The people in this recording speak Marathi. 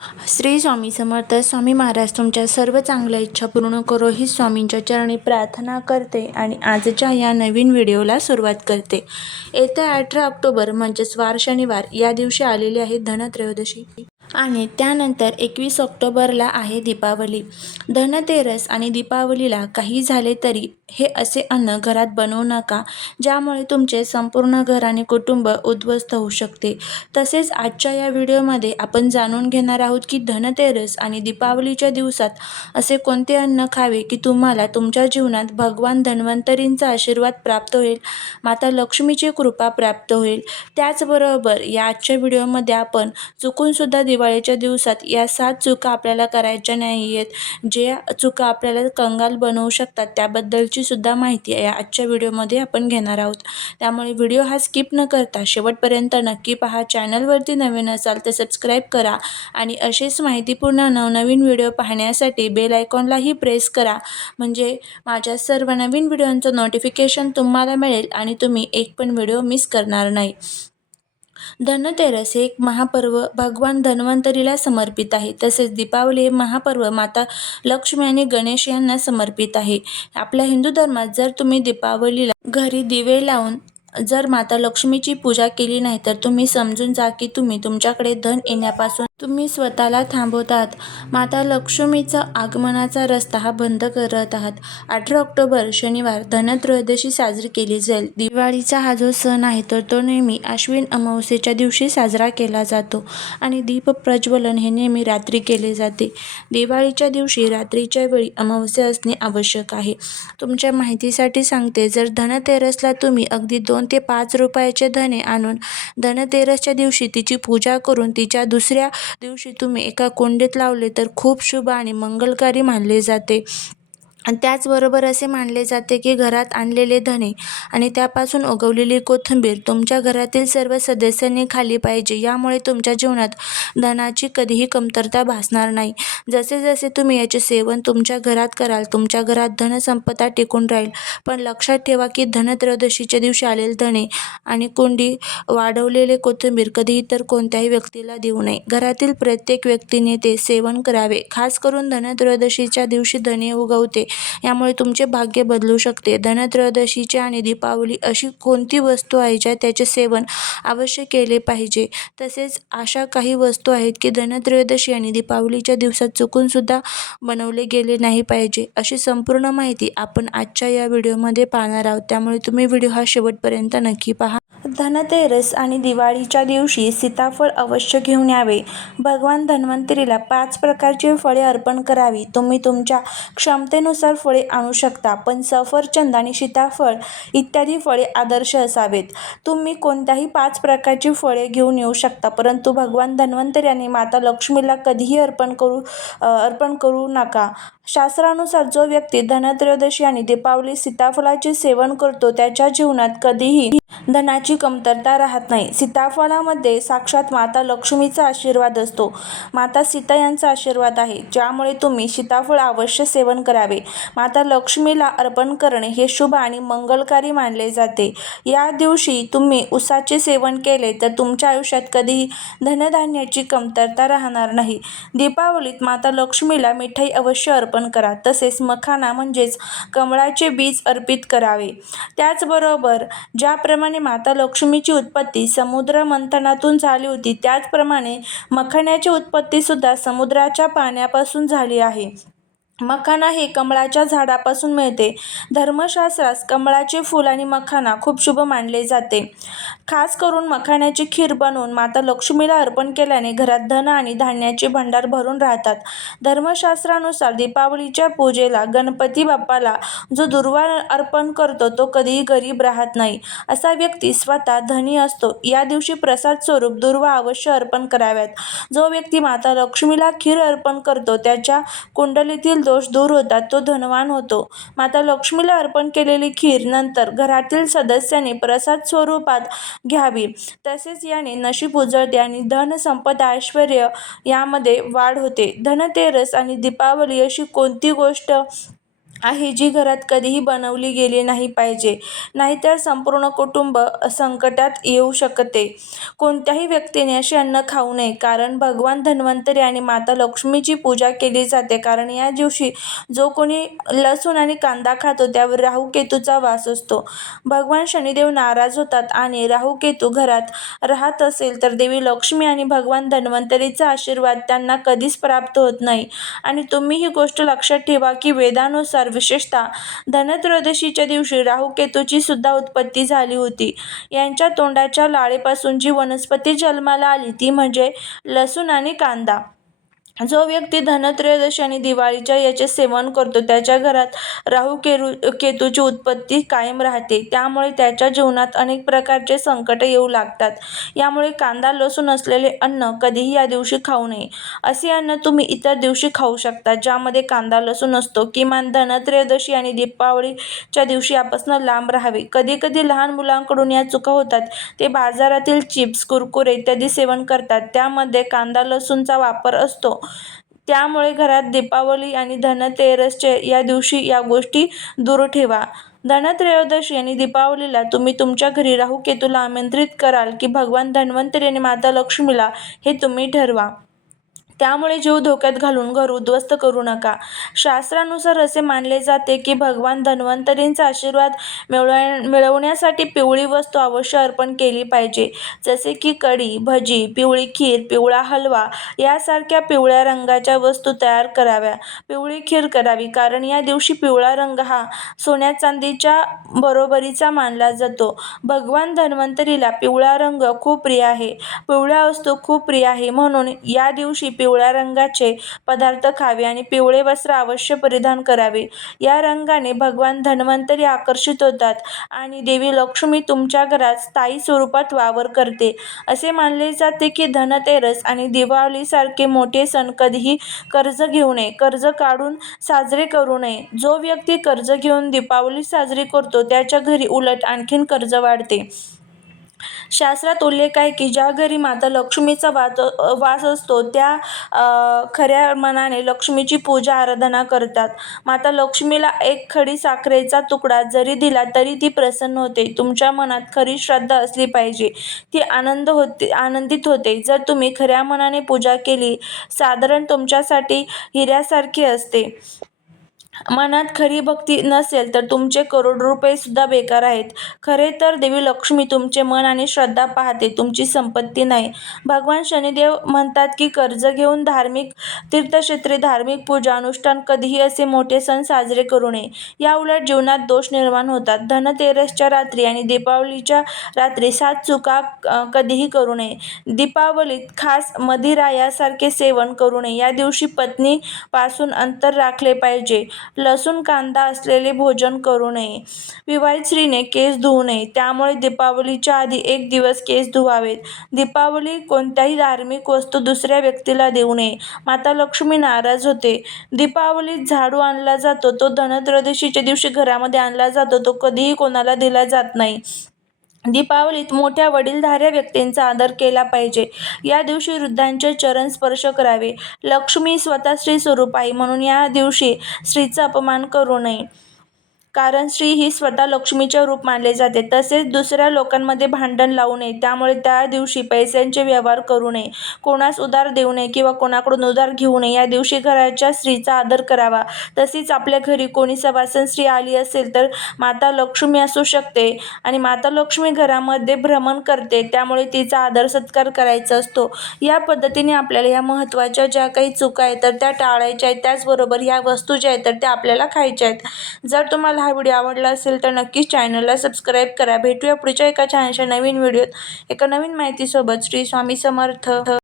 श्री स्वामी समर्थ स्वामी महाराज तुमच्या सर्व चांगल्या इच्छा पूर्ण करो ही स्वामींच्या चरणी प्रार्थना करते आणि आजच्या या नवीन व्हिडिओला सुरुवात करते. येत्या अठरा ऑक्टोबर म्हणजेच वार शनिवार या दिवशी आलेली आहे धनत्रयोदशी. आणि त्यानंतर एकवीस ऑक्टोबरला आहे दीपावली. धनतेरस आणि दीपावलीला काही झाले तरी हे असे अन्न घरात बनवू नका ज्यामुळे तुमचे संपूर्ण घर आणि कुटुंब उद्ध्वस्त होऊ शकते. तसेच आजच्या या व्हिडिओमध्ये आपण जाणून घेणार आहोत की धनतेरस आणि दीपावलीच्या दिवसात असे कोणते अन्न खावे की तुम्हाला तुमच्या जीवनात भगवान धन्वंतरींचा आशीर्वाद प्राप्त होईल माता लक्ष्मीची कृपा प्राप्त होईल. त्याचबरोबर या आजच्या व्हिडिओमध्ये आपण चुकूनसुद्धा दिवाळीच्या दिवसात या सात चुका आपल्याला करायच्या नाही आहेत जे चुका आपल्याला कंगाल बनवू शकतात त्याबद्दलची सुद्धा माहिती या आजच्या व्हिडिओमध्ये आपण घेणार आहोत. त्यामुळे व्हिडिओ हा स्किप न करता शेवटपर्यंत नक्की पहा. चॅनलवरती नवीन असाल तर सबस्क्राईब करा आणि असेच माहितीपूर्ण नवनवीन व्हिडिओ पाहण्यासाठी बेल आयकॉनलाही प्रेस करा. म्हणजे माझ्या सर्व नवीन व्हिडिओंचं नोटिफिकेशन तुम्हाला मिळेल आणि तुम्ही एक पण व्हिडिओ मिस करणार नाही. धनतेरस हे एक महापर्व भगवान धन्वंतरीला समर्पित आहे. तसेच दीपावली हे महापर्व माता लक्ष्मी आणि गणेश यांना समर्पित आहे. आपल्या हिंदू धर्मात जर तुम्ही दीपावलीला घरी दिवे लावून जर माता लक्ष्मीची पूजा केली नाही तर तुम्ही समजून जा की तुम्ही तुमच्याकडे धन येण्यापासून तुम्ही स्वतःला थांबवतात. माता लक्ष्मीचा आगमनाचा रस्ता हा बंद करत आहात. अठरा ऑक्टोबर शनिवार धनत्रयोदशी साजरी केली जाईल. दिवाळीचा हा जो सण आहे तर तो नेहमी आश्विन अमावस्येच्या दिवशी साजरा केला जातो आणि दीप प्रज्वलन हे नेहमी रात्री केले जाते. दिवाळीच्या दिवशी रात्रीच्या वेळी अमावस्या असणे आवश्यक आहे. तुमच्या माहितीसाठी सांगते जर धनतेरसला तुम्ही अगदी दोन ते पाच रुपयाचे धने आणून धनतेरसच्या दिवशी तिची पूजा करून तिच्या दुसऱ्या दिवशी तुम्ही एका कुंडीत लावले तर खूप शुभ आणि मंगलकारी मानले जाते. आणि त्याचबरोबर असे मानले जाते की घरात आणलेले धने आणि त्यापासून उगवलेली कोथिंबीर तुमच्या घरातील सर्व सदस्यांनी खाली पाहिजे. यामुळे तुमच्या जीवनात धनाची कधीही कमतरता भासणार नाही. जसे जसे तुम्ही याचे सेवन तुमच्या घरात कराल तुमच्या घरात धनसंपदा टिकून राहील. पण लक्षात ठेवा की धनत्रयोदशीच्या दिवशी आलेले धने आणि कुंडी वाढवलेले कोथिंबीर कधी इतर कोणत्याही व्यक्तीला देऊ नये. घरातील प्रत्येक व्यक्तीने ते सेवन करावे. खास करून धनत्रयोदशीच्या दिवशी धने उगवते. यामुळे तुमचे भाग्य बदलू शकते. धनत्रयोदशीची आणि दीपावली अशी कोणती वस्तू आहे ज्या त्याचे सेवन अवश्य केले पाहिजे? तसेच अशा काही वस्तू आहेत की धनत्रयोदशी आणि दीपावलीच्या दिवसात चुकूनसुद्धा बनवले गेले नाही पाहिजे अशी संपूर्ण माहिती आपण आजच्या या व्हिडिओमध्ये पाहणार आहोत. त्यामुळे तुम्ही व्हिडिओ हा शेवटपर्यंत नक्की पहा. धनतेरस आणि दिवाळीच्या दिवशी सीताफळ अवश्य घेऊन यावे. भगवान धन्वंतरीला पाच प्रकारची फळे अर्पण करावी. तुम्ही तुमच्या क्षमतेनुसार फळे आणू शकता पण सफरचंद आणि सीताफळ इत्यादी फळे आदर्श असावेत. तुम्ही कोणत्याही पाच प्रकारची फळे घेऊन येऊ शकता परंतु भगवान धन्वंतरी आणि माता लक्ष्मीला कधीही अर्पण करू अर्पण करू नका. शास्त्रानुसार जो व्यक्ती धनत्रयोदशी आणि दीपावली सीताफळाचे सेवन करतो त्याच्या जीवनात कधीही धनाची कमतरता राहत नाही. सीताफळामध्ये साक्षात माता लक्ष्मीचा आशीर्वाद असतो. माता सीता यांचा आशीर्वाद आहे ज्यामुळे तुम्ही सीताफळ अवश्य सेवन करावे. माता लक्ष्मीला अर्पण करणे हे शुभ आणि मंगलकारी मानले जाते. या दिवशी तुम्ही उसाचे सेवन केले तर तुमच्या आयुष्यात कधीही धनधान्याची कमतरता राहणार नाही. दीपावलीत माता लक्ष्मीला मिठाई अवश्य अर्पण करा. तसेच मखाना म्हणजेच कमळाचे बीज अर्पित करावे. त्याचबरोबर ज्याप्रमाणे माता लक्ष्मीची उत्पत्ती समुद्र मंथनातून झाली होती त्याचप्रमाणे मखाण्याची उत्पत्तीसुद्धा समुद्राच्या पाण्यापासून झाली आहे. मखाना हे कमळाच्या झाडापासून मिळते. धर्मशास्त्रास कमळाचे फूल आणि मखाना खूप शुभ मानले जाते. खास करून मखाण्याची खीर बनवून माता लक्ष्मीला अर्पण केल्याने घरात धन आणि धान्याचे भंडार भरून राहतात. धर्मशास्त्रानुसार दीपावलीच्या पूजेला गणपती बाप्पाला जो दुर्वा अर्पण करतो तो कधीही गरीब राहत नाही. असा व्यक्ती स्वतः धनी असतो. या दिवशी प्रसाद स्वरूप दुर्वा अवश्य अर्पण कराव्यात. जो व्यक्ती माता लक्ष्मीला खीर अर्पण करतो त्याच्या कुंडलीतील दोष दूर होतात तो धनवान होतो. माता लक्ष्मीला अर्पण केलेली खीर नंतर घरातील सदस्यांनी प्रसाद स्वरूपात घ्यावी. तसेच याने नशीब उजळते आणि धन संपदा ऐश्वर यामध्ये वाढ होते. धनतेरस आणि दीपावली अशी कोणती गोष्ट आहे जी घरात कधीही बनवली गेली नाही पाहिजे. नाहीतर संपूर्ण कुटुंब संकटात येऊ शकते. कोणत्याही व्यक्तीने असे अन्न खाऊ नये. कारण भगवान धन्वंतरी आणि माता लक्ष्मीची पूजा केली जाते. कारण या दिवशी जो कोणी लसूण आणि कांदा खातो त्यावर राहुकेतूचा वास असतो. भगवान शनिदेव नाराज होतात आणि राहुकेतू घरात राहत असेल तर देवी लक्ष्मी आणि भगवान धन्वंतरीचा आशीर्वाद त्यांना कधीच प्राप्त होत नाही. आणि तुम्ही ही गोष्ट लक्षात ठेवा की वेदानुसार विशेषतः धनत्रयोदशीच्या दिवशी राहुकेतूची सुद्धा उत्पत्ती झाली होती. यांच्या तोंडाच्या लाळेपासून जी वनस्पती जन्माला आली ती म्हणजे लसूण आणि कांदा. जो व्यक्ती धनत्रयोदशी आणि दिवाळीच्या याचे सेवन करतो त्याच्या घरात राहू केरू केतूची उत्पत्ती कायम राहते. त्यामुळे त्याच्या जीवनात अनेक प्रकारचे संकट येऊ लागतात. यामुळे कांदा लसूण असलेले अन्न कधीही या दिवशी खाऊ नये. असे अन्न तुम्ही इतर दिवशी खाऊ शकता ज्यामध्ये कांदा लसूण असतो. किमान धनत्रयोदशी आणि दीपावलीच्या दिवशी यापासून लांब राहावे. कधी कधी लहान मुलांकडून या चुका होतात. ते बाजारातील चिप्स कुरकुरे इत्यादी सेवन करतात. त्यामध्ये कांदा लसूणचा वापर असतो. त्यामुळे घरात दीपावली आणि धनतेरसचे या दिवशी या गोष्टी दूर ठेवा. धनत्रयोदशी आणि दीपावलीला तुम्ही तुमच्या घरी राहू केतूला आमंत्रित कराल की भगवान धन्वंतरी आणि माता लक्ष्मीला हे तुम्ही ठरवा. त्यामुळे जीव धोक्यात घालून घर उद्ध्वस्त करू नका. शास्त्रानुसार असे मानले जाते की भगवान धन्वंतरींचा आशीर्वाद मिळव मिळवण्यासाठी पिवळी वस्तू अवश्य अर्पण केली पाहिजे. जसे की कढी भजी पिवळी खीर पिवळा हलवा यासारख्या पिवळ्या रंगाच्या वस्तू तयार कराव्या. पिवळी खीर करावी कारण या दिवशी पिवळा रंग हा सोन्या चांदीच्या बरोबरीचा मानला जातो. भगवान धन्वंतरीला पिवळा रंग खूप प्रिय आहे. पिवळ्या वस्तू खूप प्रिय आहे म्हणून या दिवशी पिवळ्या रंगाचे पदार्थ खावे आणि पिवळे वस्त्र अवश्य परिधान करावे. या रंगाने भगवान धन्वंतरी आकर्षित होतात आणि देवी लक्ष्मी तुमच्या घरात स्थायी स्वरूपात वावर करते. असे मानले जाते की धनतेरस आणि दिवाळीसारखे मोठे सण कधीही कर्ज घेऊ नये कर्ज काढून साजरे करू नये. जो व्यक्ती कर्ज घेऊन दीपावली साजरी करतो त्याच्या घरी उलट आणखीन कर्ज वाढते. शास्त्रात उल्लेख आहे की ज्या घरी माता लक्ष्मीचा वात वास असतो त्या खऱ्या मनाने लक्ष्मीची पूजा आराधना करतात. माता लक्ष्मीला एक खडी साखरेचा तुकडा जरी दिला तरी ती प्रसन्न होते. तुमच्या मनात खरी श्रद्धा असली पाहिजे. ती आनंद होते आनंदित होते. जर तुम्ही खऱ्या मनाने पूजा केली साधारण तुमच्यासाठी हिऱ्यासारखी असते. मनात खरी भक्ती नसेल तर तुमचे करोड रुपये सुद्धा बेकार आहेत. खरे तर देवी लक्ष्मी तुमचे मन आणि श्रद्धा पाहते तुमची संपत्ती नाही. भगवान शनिदेव म्हणतात की कर्ज घेऊन धार्मिक तीर्थक्षेत्रे धार्मिक पूजा अनुष्ठान कधीही असे मोठे सण साजरे करू नये. या उलट जीवनात दोष निर्माण होतात. धनतेरसच्या रात्री आणि दीपावलीच्या रात्री सात चुका कधीही करू नये. दीपावलीत खास मदिरा यासारखे सेवन करू नये. या दिवशी पत्नी पासून अंतर राखले पाहिजे. लसूण कांदा असलेले भोजन करू नये. विवाहित स्त्रीने केस धुवू नये. त्यामुळे दीपावलीच्या आधी एक दिवस केस धुवावेत. दीपावली कोणत्याही धार्मिक वस्तू दुसऱ्या व्यक्तीला देऊ नये. माता लक्ष्मी नाराज होते. दीपावलीत झाडू आणला जातो. तो धनत्रयोदशीच्या दिवशी घरामध्ये आणला जातो. तो कधीही कोणाला दिला जात नाही. दीपावलीत मोठ्या वडीलधाऱ्या व्यक्तींचा आदर केला पाहिजे. या दिवशी वृद्धांचे चरण स्पर्श करावे. लक्ष्मी स्वतः स्त्री स्वरूप आहे म्हणून या दिवशी स्त्रीचा अपमान करू नये. कारण स्त्री ही स्वतः लक्ष्मीचे रूप मानले जाते. तसेच दुसऱ्या लोकांमध्ये भांडण लावू नये. त्यामुळे त्या दिवशी पैशांचे व्यवहार करू नये. कोणास उधार देऊ नये किंवा कोणाकडून उधार घेऊ नये या दिवशी घराच्या स्त्रीचा आदर करावा. तसेच आपल्या घरी कोणी सवासन स्त्री आली असेल तर माता लक्ष्मी असू शकते आणि माता लक्ष्मी घरामध्ये भ्रमण करते. त्यामुळे तिचा आदर सत्कार करायचा असतो. या पद्धतीने आपल्याला या महत्त्वाच्या ज्या काही चुका आहेत तर त्या टाळायच्या आहेत. त्याचबरोबर ह्या वस्तू ज्या आहेत तर त्या आपल्याला खायच्या आहेत. जर तुम्हाला तुम्हाला हा व्हिडिओ आवडला असेल तर नक्कीच चॅनलला सबस्क्राईब करा. भेटूया पुढच्या एका छानशा नवीन व्हिडिओत. एका नवीन माहितीसोबत श्री स्वामी समर्थ.